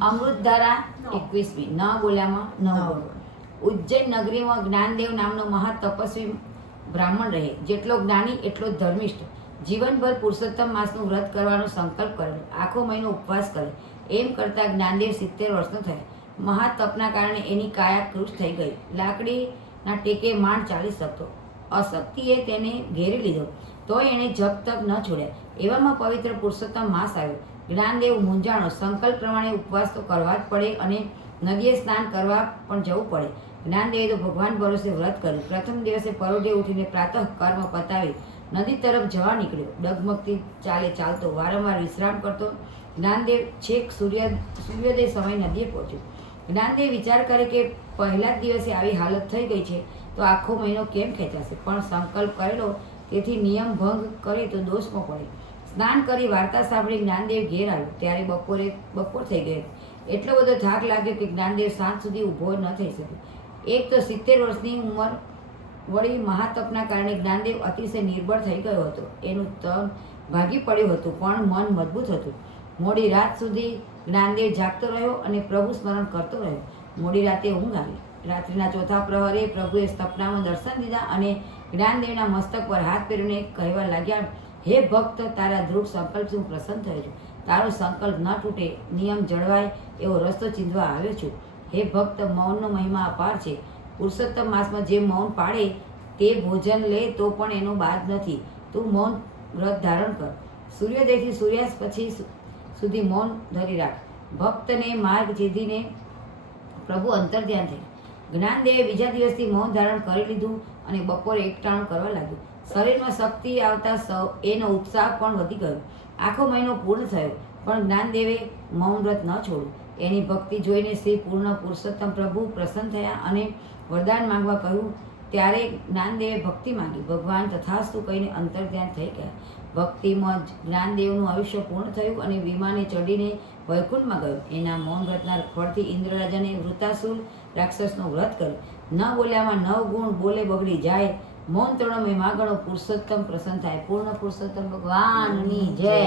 અમૃતધારા 21મી ન બોલ્યામાં ન બોલવું. ઉજ્જૈન નગરીમાં જ્ઞાનદેવ નામનો મહા તપસ્વી બ્રાહ્મણ રહે. જેટલો જ્ઞાની એટલો ધર્મિષ્ઠ. જીવનભર પુરુષોત્તમ માસનું વ્રત કરવાનો સંકલ્પ કરેલો. આખો મહિનો ઉપવાસ કરે. એમ કરતા જ્ઞાનદેવ 70 વર્ષનો થયો. મહાતપના કારણે એની કાયા કૃશ થઈ ગઈ. લાકડીના ટેકે માંડ ચાલી શકતો. અશક્તિએ તેને ઘેરી લીધો. તોય એણે જપ તપ ન છોડ્યા. એવામાં પવિત્ર પુરુષોત્તમ માસ આવ્યો. જ્ઞાનદેવ મૂંઝાણો. સંકલ્પ પ્રમાણે ઉપવાસ તો કરવા જ પડે અને નદીએ સ્નાન કરવા પણ જવું પડે. જ્ઞાનદેવે તો ભગવાન ભરોસે વ્રત કર્યું. પ્રથમ દિવસે પરોઢે ઉઠીને પ્રાતઃ કર્મ પતાવી નદી તરફ જવા નીકળ્યો. ડગમગતી ચાલે ચાલતો, વારંવાર વિશ્રામ કરતો. જ્ઞાનદેવ છેક સૂર્યોદય સમય નદીએ પહોંચ્યો. જ્ઞાનદેવ વિચાર કરે કે પહેલા જ દિવસે આવી હાલત થઈ ગઈ છે તો આખો મહિનો કેમ ખેંચાશે. પણ સંકલ્પ કરેલો તેથી નિયમ ભંગ કરે તો દોષમાં પડે. સ્નાન કરી વાર્તા સાંભળી જ્ઞાનદેવ ઘેર આવ્યો. ત્યારે બપોર થઈ ગઈ. એટલો બધો થાક લાગ્યો કે જ્ઞાનદેવ સાંજ સુધી ઊભો ન થઈ શક્યો. એક તો 70 વર્ષની ઉંમર વળી મહાતપના કારણે જ્ઞાનદેવ અતિશય નિર્બળ થઈ ગયો હતો. એનું તન ભાગી પડ્યું હતું પણ મન મજબૂત હતું. મોડી રાત સુધી જ્ઞાનદેવ જાગતો રહ્યો અને પ્રભુ સ્મરણ કરતો રહ્યો. મોડી રાતે ઊંઘ આવી. રાત્રિના ચોથા પ્રહરે પ્રભુએ સપનામાં દર્શન દીધા અને જ્ઞાનદેવના મસ્તક પર હાથ ફેરવીને કહેવા લાગ્યા, હે ભક્ત, તારા દૃઢ સંકલ્પથી હું પ્રસન્ન થયો છું. તારો સંકલ્પ ન તૂટે, નિયમ જળવાય એવો રસ્તો ચીંધવા આવ્યો છું. હે ભક્ત, મૌનનો મહિમા અપાર છે. પુરુષોત્તમ માસમાં જે મૌન પાળે તે ભોજન લે તો પણ એનો બાદ નથી. તું મૌન વ્રત ધારણ કર. સૂર્યોદયથી સૂર્યાસ્ત પછી સુધી મૌન ધરી રાખ. ભક્તને માર્ગ ચીધીને પ્રભુ અંતર્ધ્યાન થયા. જ્ઞાનદેવે બીજા દિવસથી મૌન ધારણ કરી લીધું અને બપોરે એકટાણું કરવા લાગ્યું. શરીરમાં શક્તિ આવતા એનો ઉત્સાહ પણ વધી ગયો. આખો મહિનો પૂર્ણ થયો પણ જ્ઞાનદેવે મૌન વ્રત ન છોડ્યું. એની ભક્તિ જોઈને શ્રી પૂર્ણ પુરુષોત્તમ પ્રભુ પ્રસન્ન થયા અને વરદાન માંગવા કહ્યું. ત્યારે જ્ઞાનદેવે ભક્તિ માંગી. ભગવાન તથાસ્તુ કહીને અંતર્ધ્યાન થઈ ગયા. ભક્તિમાં જ્ઞાનદેવનું આયુષ્ય પૂર્ણ થયું અને વિમાને ચડીને વૈકુંઠમાં ગયો. એના મૌન વ્રતના ફળથી ઇન્દ્રરાજાને વૃતાસુર રાક્ષસનો વ્રત કર્યો. ન બોલ્યામાં 9 ગુણ, બોલે બગડી જાય. મૌન તણો મહિમા ગણો, પુરુષોત્તમ પ્રસન્ન થાય. પૂર્ણ પુરુષોત્તમ ભગવાનની જય.